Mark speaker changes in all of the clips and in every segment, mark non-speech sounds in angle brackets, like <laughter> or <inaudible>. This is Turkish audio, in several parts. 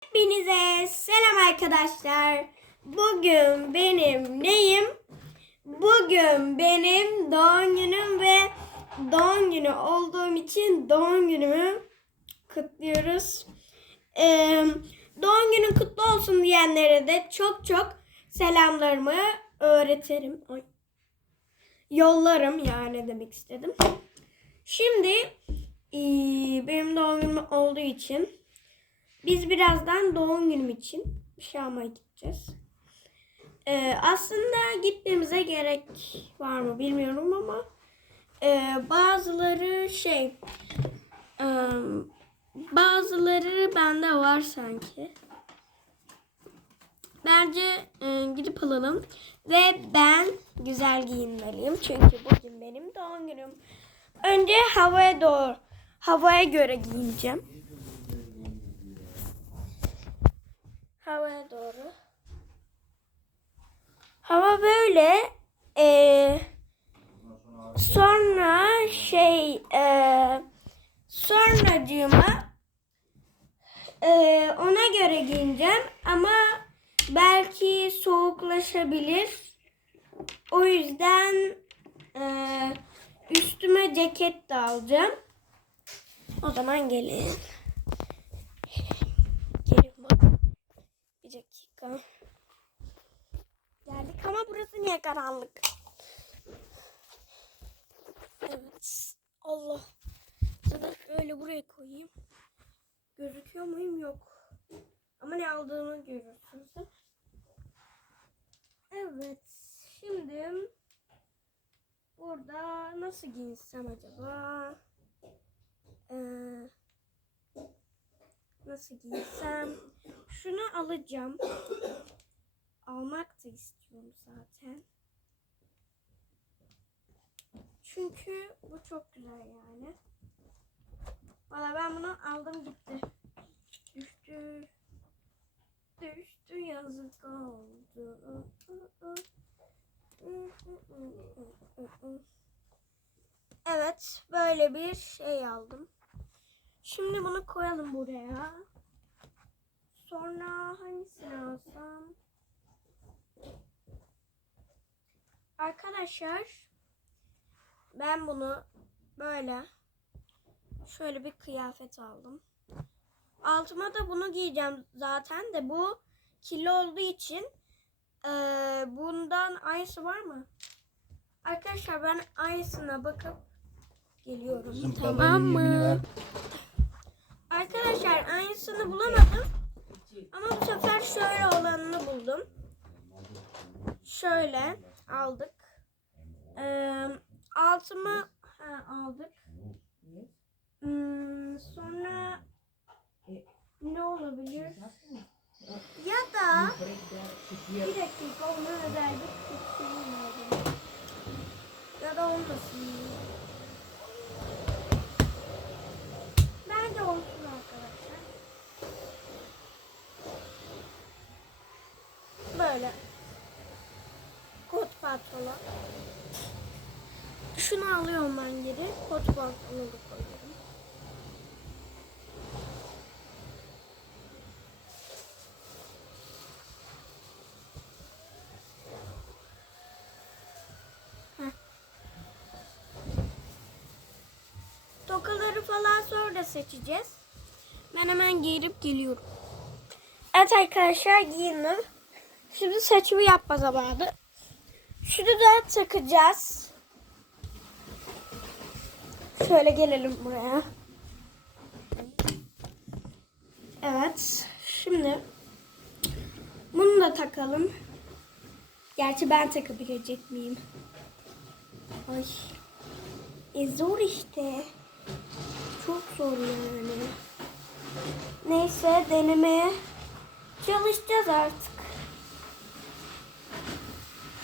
Speaker 1: Hepinize selam arkadaşlar. Bugün benim neyim? Bugün benim doğum günüm ve doğum günü olduğum için doğum günümü kutluyoruz. Ee, doğum günün kutlu olsun diyenlere de çok çok selamlarımı öğretirim. Ay. Yollarım yani demek istedim. Şimdi benim doğum günüm olduğu için biz birazdan doğum günüm için bir şey almaya gideceğiz. Ee, aslında gitmemize gerek var mı bilmiyorum ama e, bazıları şey e, bazıları bende var sanki. Bence e, gidip alalım ve ben güzel giyinmeliyim çünkü bugün benim doğum günüm. Önce havaya doğru havaya göre giyineceğim. Havaya doğru. Hava böyle. Ee, sonra şey ee, sonracığıma ee, ona göre giyineceğim ama belki soğuklaşabilir. O yüzden ee, üstüme ceket de alacağım. O zaman. Gelin bakın. Bir dakika. Geldik ama burası niye karanlık? Evet. Allah. Şöyle buraya koyayım. Gözüküyor muyum? Yok. Ama ne aldığımı görürsünüz? Evet. Şimdi burada nasıl giyinsem acaba? Ee, nasıl giysem? Şunu alacağım. Almak da istiyorum zaten. Çünkü bu çok güzel yani. Valla ben bunu aldım gitti. Düştü. Düştü yazık oldu. Evet böyle bir şey aldım. Şimdi bunu koyalım buraya. Sonra hangisini alsam? Arkadaşlar ben bunu böyle şöyle bir kıyafet aldım. Altıma da bunu giyeceğim zaten de bu kirli olduğu için eee, bundan aynısı var mı? Arkadaşlar ben aynısına bakıp geliyorum.
Speaker 2: Zımparaların
Speaker 1: tamam mı? Arkadaşlar aynısını bulamadım. Ama bu sefer şöyle olanını buldum. Şöyle aldık. Ee, altımı ha, aldık. Hmm, sonra ne olabilir? Ya da bir dakika onu özellik seçeyim lazım. Ya da olmasın. Bence olsun arkadaşlar. Böyle. Pantolon. Şunu alıyorum ben geri. Kot pantolonu da. Tokaları falan sonra seçeceğiz. Ben hemen giyirip geliyorum. Evet arkadaşlar giyindim. Şimdi saçımı yapma zamanı. Şunu da takacağız. Şöyle gelelim buraya. Evet. Şimdi bunu da takalım. Gerçi ben takabilecek miyim? Ay. E zor işte. Çok zor yani. Neyse denemeye çalışacağız artık.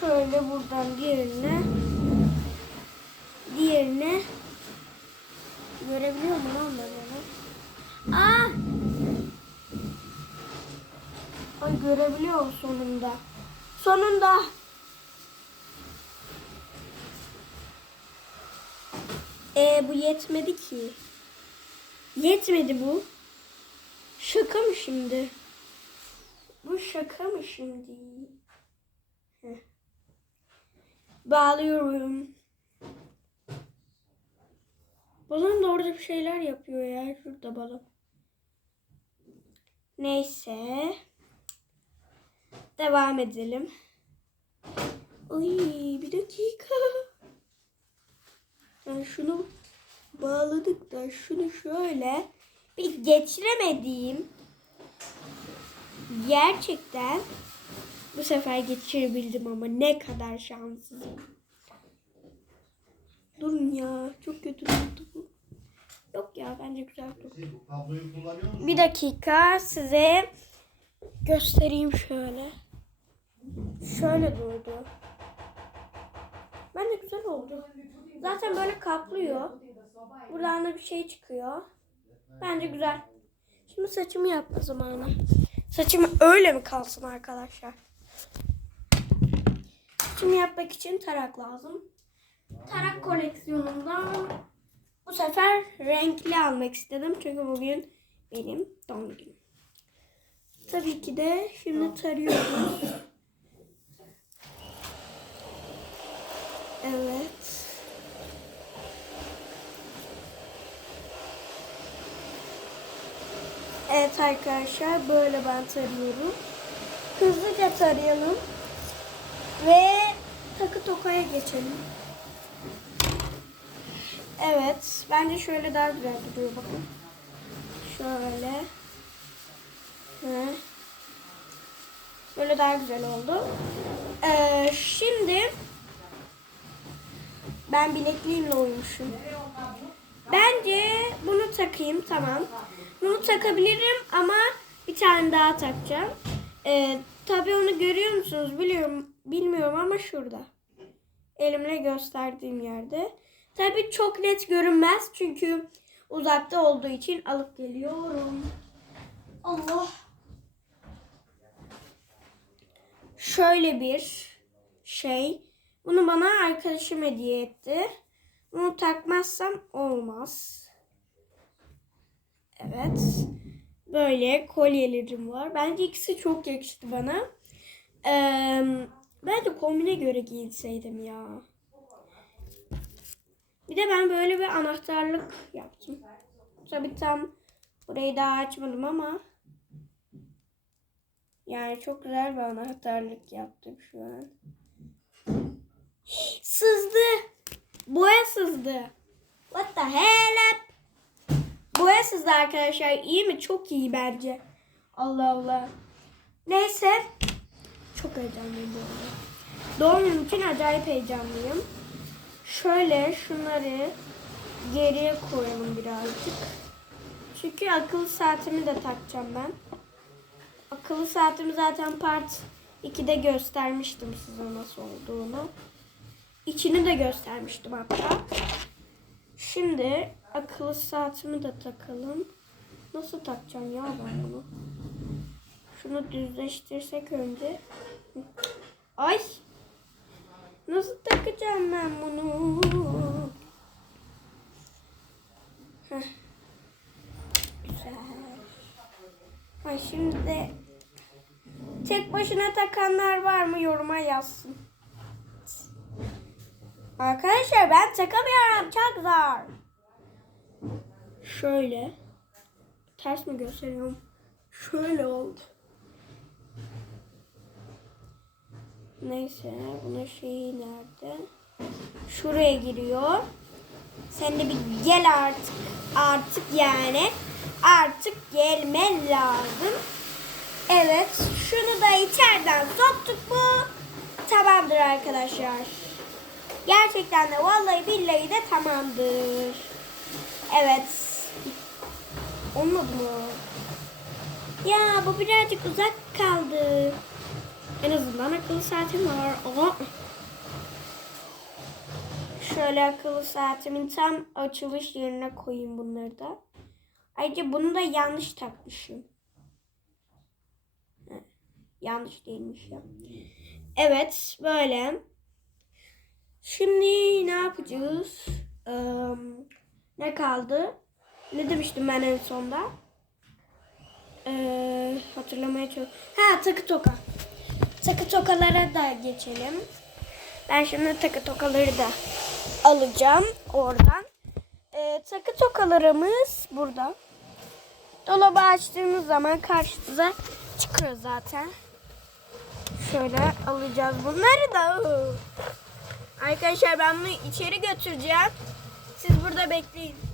Speaker 1: Şöyle buradan diğerine diğerine görebiliyor mu lan ben? Aa! Ay görebiliyor sonunda? Sonunda. Ee, bu yetmedi ki. Yetmedi bu. Şaka mı şimdi? bu şaka mı şimdi? Heh. Bağlıyorum. Balon da orada bir şeyler yapıyor ya. Şurada balon. Neyse. Devam edelim. Ay bir dakika. Ben şunu bağladık da şunu şöyle bir geçiremediğim gerçekten bu sefer geçirebildim ama ne kadar şanssızım. Durun ya çok kötü oldu bu. Yok ya bence güzel durdu.
Speaker 2: Musunuz?
Speaker 1: Bir dakika size göstereyim şöyle. Şöyle durdu. Bence güzel oldu. Zaten böyle kaplıyor. Buradan da bir şey çıkıyor. Bence güzel. Şimdi saçımı yapma zamanı. Saçım öyle mi kalsın arkadaşlar? Saçımı yapmak için tarak lazım. Tarak koleksiyonundan bu sefer renkli almak istedim. Çünkü bugün benim doğum günüm. Tabii ki de şimdi tarıyoruz. Evet. Evet arkadaşlar böyle ben tarıyorum. Hızlıca tarayalım. Ve takı tokaya geçelim. Evet. Bence şöyle daha güzel duruyor bakın. Şöyle. Hı. Böyle daha güzel oldu. Ee, şimdi ben bilekliğimle uyumuşum. Bence bunu takayım tamam. Bunu takabilirim ama bir tane daha takacağım. Ee, tabii onu görüyor musunuz biliyorum bilmiyorum ama şurada. Elimle gösterdiğim yerde. Tabii çok net görünmez çünkü uzakta olduğu için alıp geliyorum. Allah. Şöyle bir şey. Bunu bana arkadaşım hediye etti. Bunu takmazsam olmaz. Evet. Böyle kolyelerim var. Bence ikisi çok yakıştı bana. Ee, bence kombine göre giyinseydim ya. Bir de ben böyle bir anahtarlık yaptım. Tabii tam burayı daha açmadım ama yani çok güzel bir anahtarlık yaptım şu an. Sızdı. Boya sızdı. What the hell up? Boya sızdı arkadaşlar. İyi mi? Çok iyi bence. Allah Allah. Neyse. Çok heyecanlıyım bu arada. Doğum günüm için acayip heyecanlıyım. Şöyle şunları geriye koyalım birazcık. Çünkü akıllı saatimi de takacağım ben. Akıllı saatimi zaten part 2'de göstermiştim size nasıl olduğunu. İçini de göstermiştim hatta. Şimdi akıllı saatimi de takalım. Nasıl takacağım ya ben bunu? Şunu düzleştirsek önce. Ay! Nasıl takacağım ben bunu? Ha şimdi de tek başına takanlar var mı yoruma yazsın. Arkadaşlar ben takamıyorum çok zor. Şöyle. Ters mi gösteriyorum? Şöyle oldu. Neyse bunun şeyi nerede? Şuraya giriyor. Sen de bir gel artık. Artık yani. Artık gelmen lazım. Evet. Şunu da içeriden soktuk mu? Tamamdır arkadaşlar. Gerçekten de vallahi billahi de tamamdır. Evet. Olmadı mı? Ya bu birazcık uzak kaldı. En azından akıllı saatim var. Ama şöyle akıllı saatimin tam açılış yerine koyayım bunları da. Ayrıca bunu da yanlış takmışım. Yanlış değilmiş ya. Evet böyle. Şimdi ne yapacağız? Eee, ne kaldı? Ne demiştim ben en sonda? Ee, hatırlamaya çalışıyorum. Ha takı toka. Takı tokalara da geçelim. Ben şimdi takı tokaları da alacağım oradan. Ee, takı tokalarımız burada. Dolabı açtığımız zaman karşımıza çıkıyor zaten. Şöyle alacağız bunları da. Arkadaşlar ben bunu içeri götüreceğim. Siz burada bekleyin.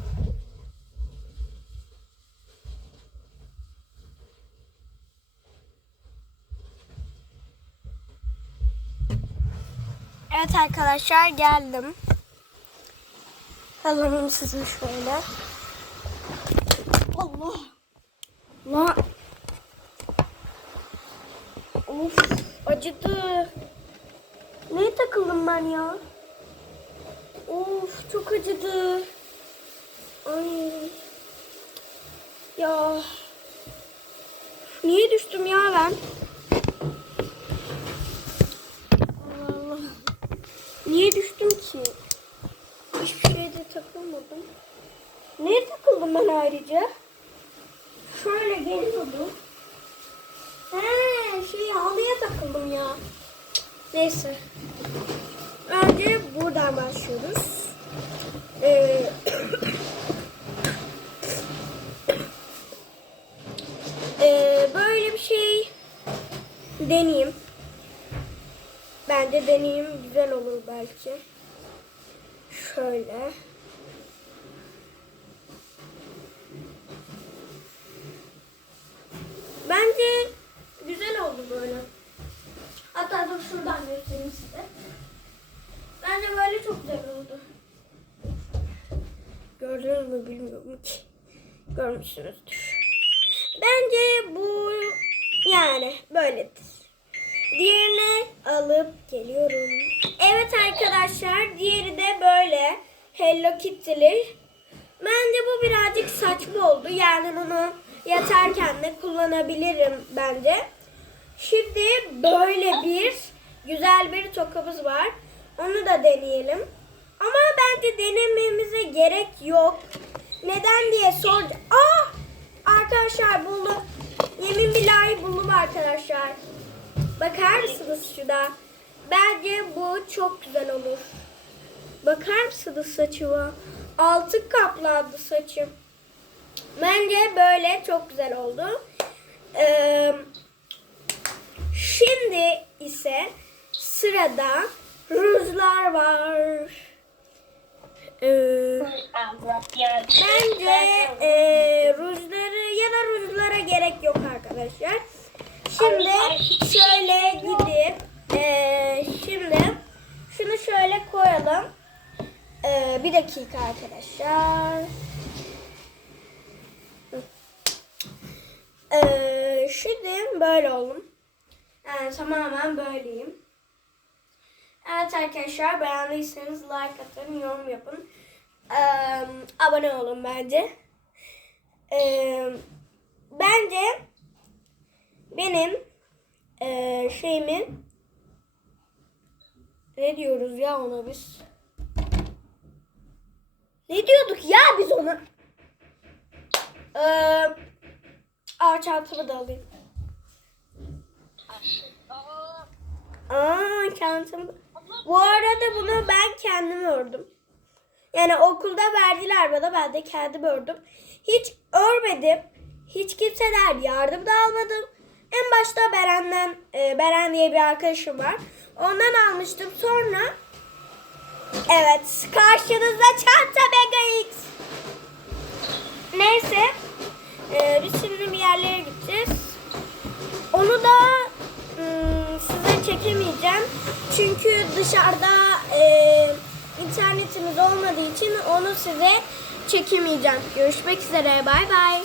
Speaker 1: Evet arkadaşlar geldim. Alalım sizi şöyle. Allah. La. Of acıdı. Neye takıldım ben ya? Of çok acıdı. Ay. Ya. Niye düştüm ya ben? Allah Allah. Niye düştüm ki? Hiçbir şeyde takılmadım. Neye takıldım ben ayrıca? Şöyle geliyordum. He, şey halıya takıldım ya. Neyse. Önce buradan başlıyoruz. Ee, <coughs> ee, böyle bir şey deneyeyim. Bence deneyim güzel olur belki. Şöyle. Bence güzel oldu böyle. Hatta dur şuradan göstereyim size. Bence böyle çok güzel oldu. Gördünüz mü bilmiyorum ki. Görmüşsünüzdür. Bence bu yani böyledir. Alıp geliyorum. Evet arkadaşlar diğeri de böyle Hello Kitty'li. Bence bu birazcık saçma oldu. Yani bunu yatarken de kullanabilirim bence. Şimdi böyle bir güzel bir tokamız var. Onu da deneyelim. Ama bence denememize gerek yok. Neden diye sordu. Aa! Arkadaşlar buldum. Yemin billahi buldum arkadaşlar. Bakar mısınız şurada? Bence bu çok güzel olur. Bakar mısınız saçıma? Altı kaplandı saçım. Bence böyle çok güzel oldu. Ee, şimdi ise sırada rujlar var. Ee, bence e, rujları ya da rujlara gerek yok arkadaşlar. Şimdi şöyle gidip e, şimdi şunu şöyle koyalım. E, bir dakika arkadaşlar. E, şimdi böyle oldum. Yani tamamen böyleyim. Evet arkadaşlar beğendiyseniz like atın, yorum yapın. E, abone olun bence. E, bence benim e, şeyimi ne diyoruz ya ona biz? Ne diyorduk ya biz ona? Ee, aa çantamı da alayım. Aa çantamı. Bu arada bunu ben kendim ördüm. Yani okulda verdiler bana ben de kendim ördüm. Hiç örmedim. Hiç kimseden yardım da almadım. En başta Beren'den, e, Beren diye bir arkadaşım var. Ondan almıştım. Sonra evet karşınızda Çanta Mega X. Neyse e, biz şimdi bir yerlere gideceğiz. Onu da ım, size çekemeyeceğim. Çünkü dışarıda e, internetimiz olmadığı için onu size çekemeyeceğim. Görüşmek üzere. Bay bay.